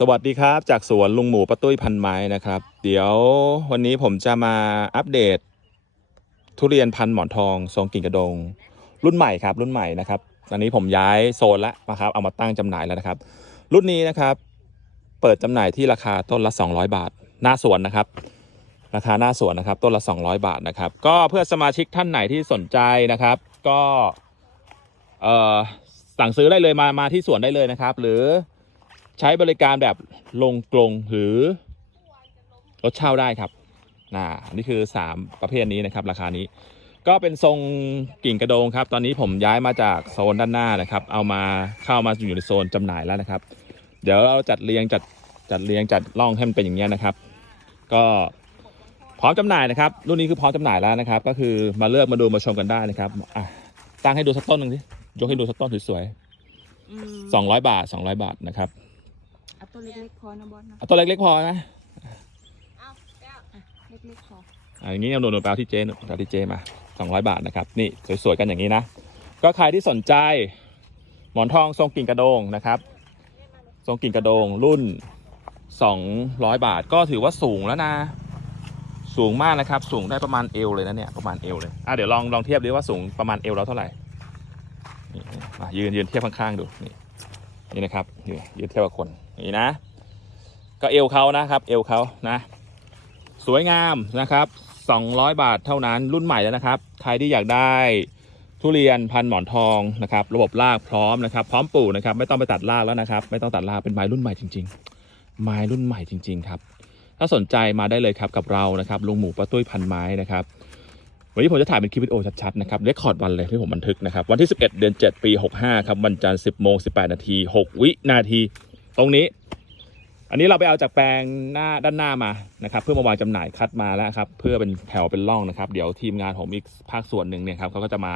สวัสดีครับ จากสวนลุงหมูป้าตุ้ยพันไม้นะครับ เดี๋ยววันนี้ผมจะมาอัปเดต ทุเรียนพันหมอนทองทรงกิ่งกระดง รุ่นใหม่ครับ รุ่นใหม่นะครับตอนนี้ผมย้ายโซนแล้วนะครับ เอามาตั้งจำหน่ายแล้วนะครับ รุ่นนี้นะครับ เปิดจำหน่ายที่ราคาต้นละ 200 บาท หน้าสวนนะครับ ราคาหน้าสวนนะครับ ต้นละ 200 บาทนะครับ ก็เพื่อสมาชิกท่านไหนที่สนใจนะครับ ก็เออสั่งซื้อได้เลยมามาที่สวนได้เลยนะครับ หรือ ใช้บริการแบบลงกลงหรือรถเช่าได้ครับน่านี่คือ 3 ประเภทนี้นะครับ ราคานี้ ก็เป็นทรงกิ่งกระโดงครับ ตอนนี้ผมย้ายมาจากโซนด้านหน้านะครับ เอามาเข้ามาอยู่ในโซนจำหน่ายแล้วนะครับ เดี๋ยวเราจัดเรียงจัดจัดเรียงจัดร่องให้มันเป็นอย่างเงี้ยนะครับ ก็พร้อมจำหน่ายนะครับ รุ่นนี้คือพร้อมจำหน่ายแล้วนะครับ ก็คือมาเลือกมาดูมาชมกันได้นะครับอะตั้งให้ดูสักต้นหนึ่งสิยกให้ดูสักต้นสวยๆสองร้อยบาทสองร้อยบาทนะครับ เอาตัวเล็กๆพอนะบอสนะเอาตัวเล็กๆพอนะเอาแก้วอะเล็กๆพออะอย่างนี้เอาหนูๆไปเอาที่เจหนูไปเอาที่เจมา200 บาทนะครับ นี่สวยๆกันอย่างนี้นะ ก็ใครที่สนใจ หมอนทองทรงกิ่งกระโดงนะครับ ทรงกิ่งกระโดงรุ่น 200 บาทก็ถือว่าสูงแล้วนะ สูงมากนะครับ สูงได้ประมาณเอวเลยนะเนี่ยประมาณเอวเลยอะเดี๋ยวลองลองเทียบดิว่าสูงประมาณเอวเราเท่าไหร่นี่มายืนยืนเทียบข้างๆดูนี่นี่นะครับนี่ยืนเทียบกับคน นี่นะ ก็เอวเขานะครับ เอวเขานะ สวยงามนะครับ200 บาทเท่านั้นรุ่นใหม่แล้วนะครับ ใครที่อยากได้ทุเรียนพันหมอนทองนะครับ ระบบรากพร้อมนะครับ พร้อมปลูกนะครับ ไม่ต้องไปตัดรากแล้วนะครับ ไม่ต้องตัดรากเป็นไม้รุ่นใหม่จริง ๆ ไม้รุ่นใหม่จริง ๆ ครับ ถ้าสนใจมาได้เลยครับกับเรานะครับลุงหมูป้าตุ้ยพันไม้นะครับวันนี้ผมจะถ่ายเป็นคลิปวิดีโอชัดๆนะครับเรคคอร์ดวันเลยที่ผมบันทึกนะครับ วันที่ 11 เดือน 7 ปี 65 ครับวันจันทร์ 10โมง18 นาที 6 วินาที ตรงนี้ อันนี้เราไปเอาจากแปลงหน้าด้านหน้ามานะครับ เพื่อมาวางจำหน่ายคัดมาแล้วครับ เพื่อเป็นแถวเป็นร่องนะครับ เดี๋ยวทีมงานผมอีกภาคส่วนหนึ่งเนี่ยครับเขาก็จะมา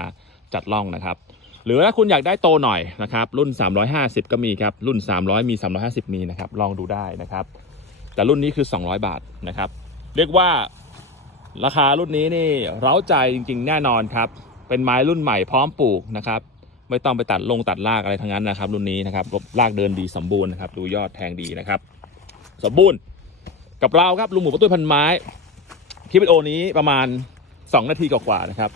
จัดร่องนะครับ หรือถ้าคุณอยากได้โตหน่อยนะครับ รุ่น 350 ก็มีครับ รุ่น 300 มี 350 มีนะครับ ลองดูได้นะครับ แต่รุ่นนี้คือ 200 บาทนะครับ เรียกว่าราคารุ่นนี้นี่เร้าใจจริง ๆ แน่นอนครับ เป็นไม้รุ่นใหม่พร้อมปลูกนะครับ ไม่ต้องไปตัดลงตัดรากอะไรทั้งนั้นนะครับ รุ่นนี้นะครับรากเดินดีสมบูรณ์นะครับดูยอดแทงดีนะครับ สมบูรณ์กับเราครับลุงหมูประตูพันไม้คลิปวิดีโอนี้ประมาณ 2 นาทีกว่าๆนะครับ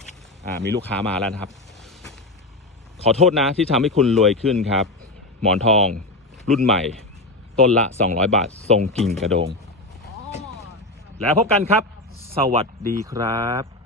อ่ามีลูกค้ามาแล้วนะครับ ขอโทษนะที่ทำให้คุณรวยขึ้นครับ หมอนทองรุ่นใหม่ ต้นละ 200 บาททรงกิ่งกระโดงอ๋อแล้วพบกันครับ สวัสดีครับ